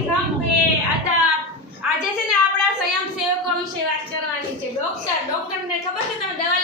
નમસ્તે આદાબ. આજે છે ને આપણા સ્વયંસેવકો વિશે વાત કરવાની છે. ડોક્ટર ને ખબર છે તમે દવા